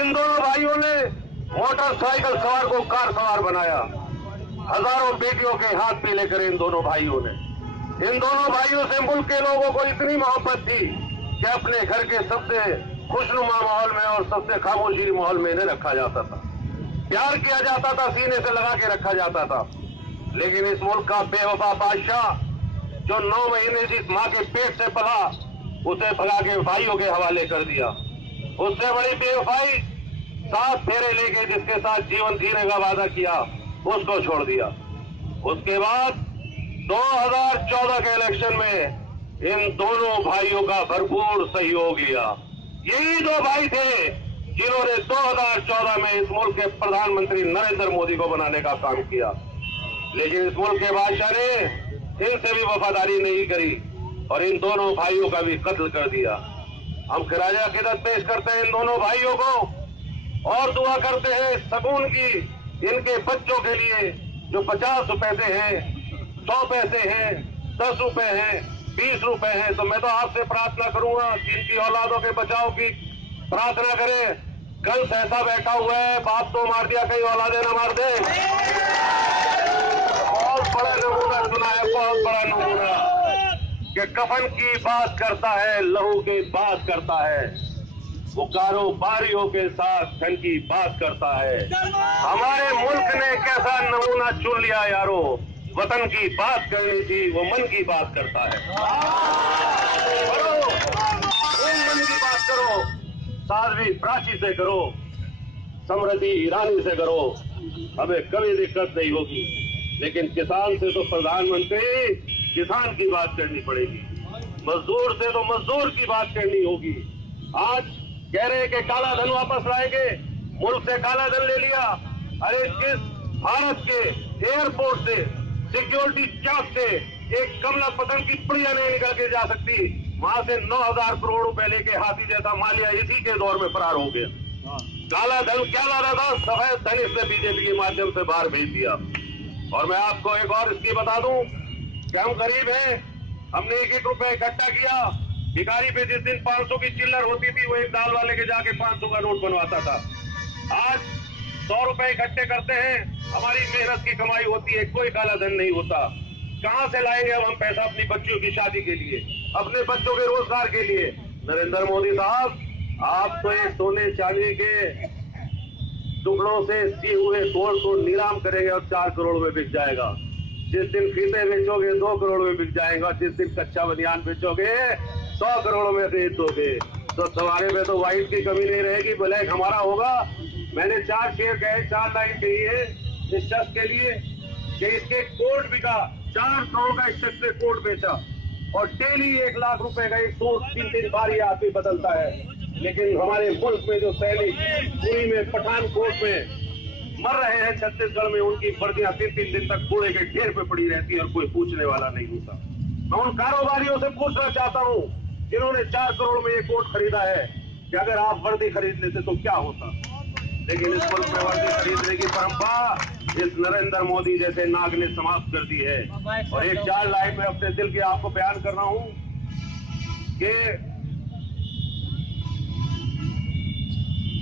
इन दोनों भाइयों ने मोटरसाइकिल सवार को कार सवार बनाया। हजारों बेटियों के हाथ पीले करे इन दोनों भाइयों ने। इन दोनों भाइयों से मुल्क के लोगों को इतनी मोहब्बत थी कि अपने घर के सबसे खुशनुमा माहौल में और सबसे खामोशी माहौल में इन्हें रखा जाता था, प्यार किया जाता था, सीने से लगा के रखा जाता था। लेकिन इस मुल्क का बेवफा बादशाह जो 9 महीने जिस मां के पेट से पला, उसे भगा के भाइयों के हवाले कर दिया। उससे बड़ी बेवफाई 7 फेरे लेके जिसके साथ जीवन जीने का वादा किया, उसको छोड़ दिया। उसके बाद 2014 के इलेक्शन में इन दोनों भाइयों का भरपूर सहयोग लिया। यही 2 भाई थे जिन्होंने 2014 में इस मुल्क के प्रधानमंत्री नरेंद्र मोदी को बनाने का काम किया। लेकिन इस मुल्क के बादशाह ने इनसे भी वफादारी नहीं करी और इन दोनों भाइयों का भी कत्ल कर दिया। हम खिराज अकीदत पेश करते हैं इन दोनों भाइयों को और दुआ करते हैं सुकून की इनके बच्चों के लिए जो 50 पैसे हैं, 100 पैसे हैं, 10 रुपए हैं, 20 रुपए हैं। तो मैं तो आपसे प्रार्थना करूंगा कि इनकी औलादों के बचाव की प्रार्थना करें। कल ऐसा बैठा हुआ है, बाप तो मार दिया, कहीं औलादे ना मार दे। बहुत बड़ा नमूना सुना है, बहुत बड़ा नमूना कि कफन की बात करता है, लहू की बात करता है, वो कारोबारियों के साथ धन की बात करता है। हमारे मुल्क ने कैसा नमूना चुन लिया यारो, वतन की बात करनी थी, वो मन की बात करता है। करो, मन की बात करो, साध्वी प्राची से करो, समृद्धि ईरानी से करो, हमें कभी दिक्कत नहीं होगी। लेकिन किसान से तो प्रधानमंत्री किसान की बात करनी पड़ेगी, मजदूर से तो मजदूर की बात करनी होगी। आज कह रहे हैं कि काला धन वापस लाएंगे, मुल्क से काला धन ले लिया। अरे किस भारत के एयरपोर्ट से, सिक्योरिटी चौक से एक कमला पतंग की पुड़िया नहीं निकल के जा सकती, वहां से 9,000 करोड़ रुपए लेके हाथी जैसा मालिया इसी के दौर में फरार हो गया। काला धन क्या ला रहा था, सफेद धन इसने बीजेपी के माध्यम से बाहर भेज दिया। और मैं आपको एक और इसकी बता दूं कि हम गरीब हैं, हमने 1-1 रुपए इकट्ठा किया। भिखारी पे जिस दिन 500 की चिल्लर होती थी, वो एक दाल वाले के जाके 500 का नोट बनवाता था। आज 100 रुपए इकट्ठे करते हैं, हमारी मेहनत की कमाई होती है, कोई काला धन नहीं होता। कहां से लाएंगे अब हम पैसा अपनी बच्चियों की शादी के लिए, अपने बच्चों के रोजगार के लिए? नरेंद्र मोदी साहब, आप तो एक सोने चांदी के टुकड़ों से सिए हुए गोल्ड को नीलाम करेंगे और 4 करोड़ में बिक जाएगा। जिस दिन फीते बेचोगे 2 करोड़ में बिक जाएगा, जिस दिन कच्चा बनियान बेचोगे 100 करोड़ में खरीद दोगे। तो तुम्हारे में तो व्हाइट की कमी नहीं रहेगी, ब्लैक हमारा होगा। मैंने 4 शेयर कहे, 4 लाइन कही है इस शख्स के लिए कि इसके कोट बिका, 4 करोड़ का इस शख्स ने कोट बेचा और डेली 1 लाख रुपए का एक सूट 3-3 बार ये आदमी बदलता है। लेकिन हमारे मुल्क में जो सैनिक पुरी में, पठानकोट में मर रहे हैं, छत्तीसगढ़ में, उनकी वर्दियां 3-3 दिन तक कूड़े के ढेर पे पड़ी रहती है और कोई पूछने वाला नहीं होता। मैं उन कारोबारियों से पूछना चाहता हूं जिन्होंने 4 करोड़ में ये कोट खरीदा है कि अगर आप वर्दी खरीद लेते तो क्या होता। लेकिन इस मुल्क में वर्दी खरीदने की परंपरा इस नरेंद्र मोदी जैसे नाग ने समाप्त कर दी है। और एक 4 लाइन में अपने दिल की आपको बयान कर रहा हूं कि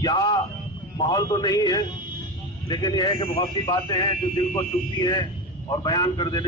यहाँ माहौल तो नहीं है, लेकिन यह है कि बहुत सी बातें हैं जो दिल को चुभती हैं और बयान कर देने